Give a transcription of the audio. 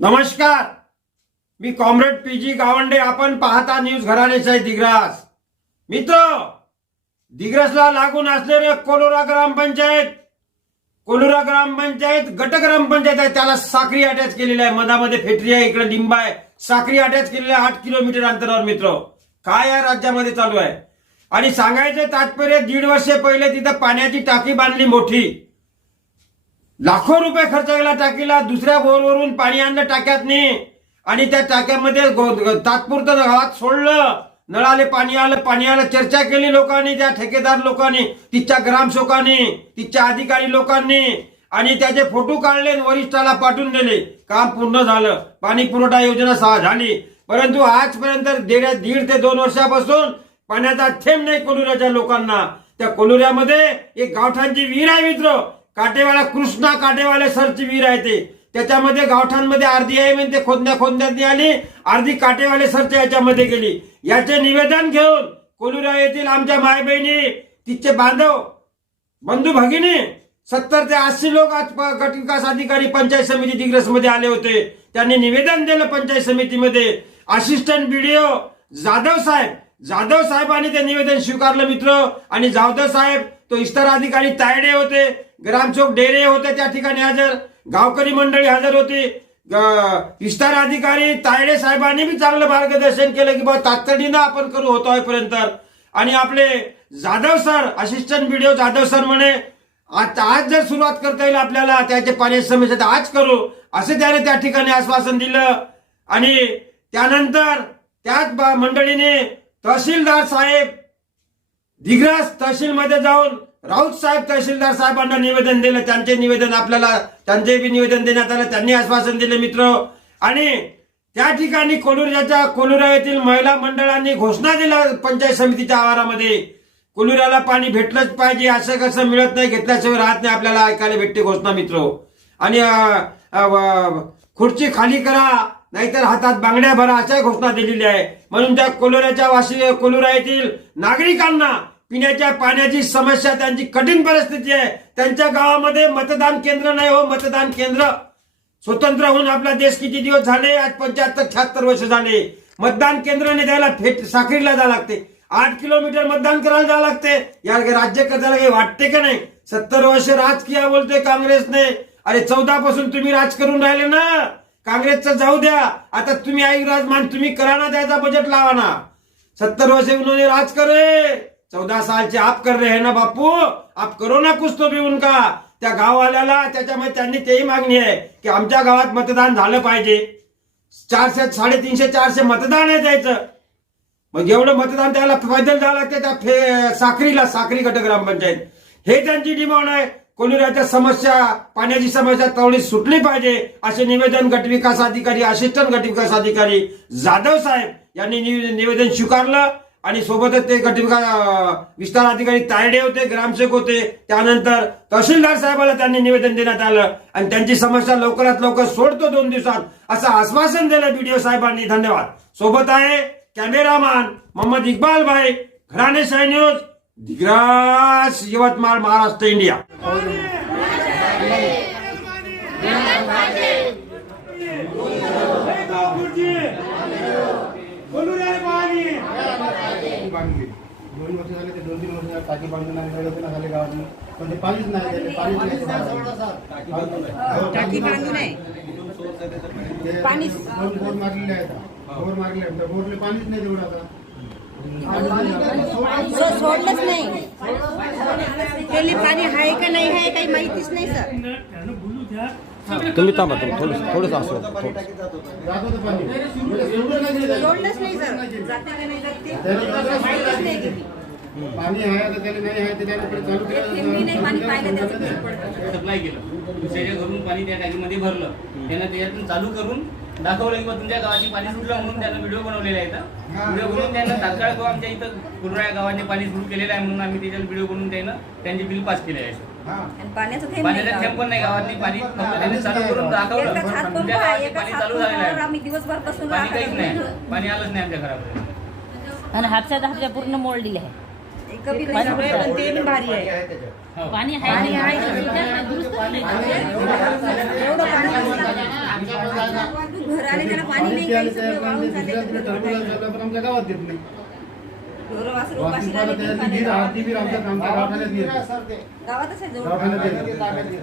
नमस्कार. मी comrade P G Gawande. आपण पाहता न्यूज घराण्याचे दिग्रास. मित्र दिग्रसला लागून असलेले कोलोरा ग्रामपंचायत कोलोरा ग्रामपंचायत गट ग्रामपंचायत आहे. त्याला साखरी अटॅच केलेलं आहे. मधामध्ये फेटरी आहे. इकडे लिंबा आहे. साखरी अटॅच केलेली आहे. आठ किलोमीटर अंतरावर मित्र. काय या राज्यामध्ये चालू आहे? आणि सांगायचं तात्पर्य दीड वर्ष पहिले तिथं पाण्याची टाकी बांधली मोठी. लाखो रुपये खर्च केला टाकीला दुसऱ्या बोरवरून पाणी आणलं टाक्यातनी. आणि त्या टाक्यामध्ये तात्पुरतं गावात सोडलं. नळाले पाणी आलं पाणी आलं चर्चा केली लोकांनी त्या ठेकेदार लोकांनी तिच्या ग्रामसेवकांनी तिच्या अधिकारी लोकांनी. आणि त्याचे फोटो काढले आणि वरिष्ठाला पाठवून दिले काम पूर्ण झालं. पाणी पुरवठा योजना सहा झाली. परंतु आजपर्यंत देण्यात दीड ते दोन वर्षापासून पाण्याचा थेंब नाही कोलुऱ्याच्या लोकांना. त्या कोलुऱ्यामध्ये एक गावठांची विहीर आहे मित्र. काटेवाला कृष्णा काटेवाले सरची विहीर आहे ते. त्याच्यामध्ये गावठांमध्ये अर्धी आहे म्हणजे खोदण्या खोदण्यात आली अर्धी काटेवाले सरच्या याच्यामध्ये गेली. याचे निवेदन घेऊन कोलुरा येथील आमच्या माय बहिणी तिचे बांधव बंधू भगिनी सत्तर ते ऐंशी लोक आज प- गट विकास अधिकारी पंचायत समिती दिग्रसमध्ये आले होते. त्यांनी निवेदन दिलं पंचायत समितीमध्ये. असिस्टंट बीडीओ जाधव साहेब जाधव साहेबांनी ते निवेदन स्वीकारलं मित्र. आणि जाधव साहेब तो इस्तार अधिकारी तायडे होते ग्रामचौक डेरे होते त्या ठिकाणी हजर. गावकरी मंडळी हजर होती. इस्तार विस्तार अधिकारी तायडे साहेबांनी बी चांगलं मार्गदर्शन केलं की बाबा तातडीनं आपण करू होतो पर्यंत आणि आपले Jadhav sir assistant BDO Jadhav sir म्हणे आता आज जर सुरुवात करता येईल आपल्याला त्याचे पाण्याची समस्या तर आज करू. असे त्याने त्या ठिकाणी आश्वासन दिलं. आणि त्यानंतर त्याच मंडळीने तहसीलदार साहेब दिग्रास तहसीलमध्ये जाऊन राऊत साहेब तहसीलदार साहेबांना निवेदन दिलं त्यांचे निवेदन आपल्याला त्यांचे बी निवेदन देण्यात आलं त्यांनी आश्वासन दिले मित्र. आणि त्या ठिकाणी कोलुऱ्याच्या कोलुरा येथील महिला मंडळांनी घोषणा दिल्या पंचायत समितीच्या आवारामध्ये. कोलुऱ्याला पाणी भेटलंच पाहिजे असं कसं मिळत नाही घेतल्याशिवाय राहत नाही आपल्याला ऐकायला भेटते घोषणा मित्र. आणि खुर्ची खाली करा नाहीतर हातात बांगड्या भरा अशा घोषणा दिलेली आहे. म्हणून त्या कोलोऱ्याच्या वाशी कोलोरा येथील नागरिकांना पिण्याच्या पाण्याची समस्या त्यांची कठीण परिस्थिती आहे. त्यांच्या गावामध्ये मतदान केंद्र नाही हो मतदान केंद्र. स्वतंत्र होऊन आपला देश किती दिवस झाले? आज पंच्याहत्तर शहात्तर वर्ष झाले. मतदान केंद्राने द्यायला फेट साखरीला जावं लागते. आठ किलोमीटर मतदान करायला जावं लागते. या राज्य करताना काही वाटते का नाही? सत्तर वर्ष राजकीय बोलते काँग्रेसने. अरे चौदा पासून तुम्ही राज करून राहिले ना. काँग्रेसचं जाऊ द्या. आता तुम्ही आई राजमान तुम्ही करा ना त्याचा बजेट लावा ना. सत्तर वर्ष उन्होंने राज करे. चौदह साल से आप कर रहे हैं ना बापू? आप करो ना कुछ तो भी उनका. त्या गाववाल्याला त्याच्यामध्ये त्यांनी तेही मागणी आहे की आमच्या गावात मतदान झालं पाहिजे. चारशे साडेतीनशे चारशे मतदान आहे द्यायचं मग एवढं मतदान त्याला पैदल जावं लागते त्या फे साखरीला साखरी गट ग्रामपंचायत. हे त्यांची डिमांड आहे. कोलुऱ्याच्या समस्या पाण्याची समस्या तेवढी सुटली पाहिजे असे निवेदन गट विकास अधिकारी असिस्टंट गट विकास अधिकारी जाधव साहेब यांनी निवेदन स्वीकारलं. आणि सोबतच ते गटविकास विस्तार अधिकारी तायडे होते ग्रामसेवक होते. त्यानंतर तहसीलदार साहेबाला त्यांनी निवेदन देण्यात आलं. आणि त्यांची समस्या लवकरात लवकर सोडतो दोन दिवसात असं आश्वासन दिलं बीडीओ साहेबांनी. धन्यवाद. सोबत आहे कॅमेरामॅन मोहम्मद इक्बाल भाई घराणे शाही न्यूज दिग्रास यवतमाळ महाराष्ट्र इंडिया. दोन वर्ष झाले ते दोन तीन वर्ष झाले टाकी बांधून नाही झाले ना झाले गावात पण ते पाणीच नाही पाणीच. टाकी बांधून आहे ते पाणीच. दोन बोर मारलेले आहेत. बोर मारले आहेत. त्या बोरले पाणीच नाही तेवढं आता. सोडलंच नाही. पाणी आहे का नाही आहे काही माहितीच नाही सर. तुम्ही थांबा तुम्ही थोडं थोडंसं असं थोडं जात होतं पाणी. म्हणजे सोडलं नाही गेलं. सोडलंच नाही सर. जाते का नाही जाते? त्याला माहितीच नाही गेली पाणी आहे आता त्याला नाही आहे ते त्याला चालू केलं सप्लाय केलं. दुसऱ्याच्या घरून पाणी त्या टाकीमध्ये भरलं. त्यानं त्याच्यातून चालू करून दाखवलं की बा तुमच्या गावाची पाणी सुटलं म्हणून त्यानं व्हिडिओ बनवलेला आहे व्हिडिओ बनवून त्यानं तात्काळ तो आमच्या इथं पूर्ण गावाने पाणी सुरू केलेलं आहे म्हणून आम्ही त्याच्यात व्हिडिओ बनवून त्यानं त्यांचे बिल पास केले आहे. आणि पाण्याचं थेंब गावात. पण नाही गावातली पाणी फक्त त्याने चालू करून दाखवलं. तुमच्या गावाची पाणी चालू झालेलं आहे. आम्ही दिवसभर बसून पाणी काहीच नाही. पाणी आलंच नाही आमच्या आणि हापशा पूर्ण मोडलेली आहे. कमी नाही आहे, पण ते बी भारी आहे हो. पाणी आहे एवढं पाणी घर आले त्याला पाणी नाही काही सगळं वाहून चालले दुसऱ्या टरबुजाला चाललं पण आमच्या गावात देत नाही. ढोरं वासरं उपाशी राहिले पाणी गावाखान्यात येते गावातच आहे जवळ. येते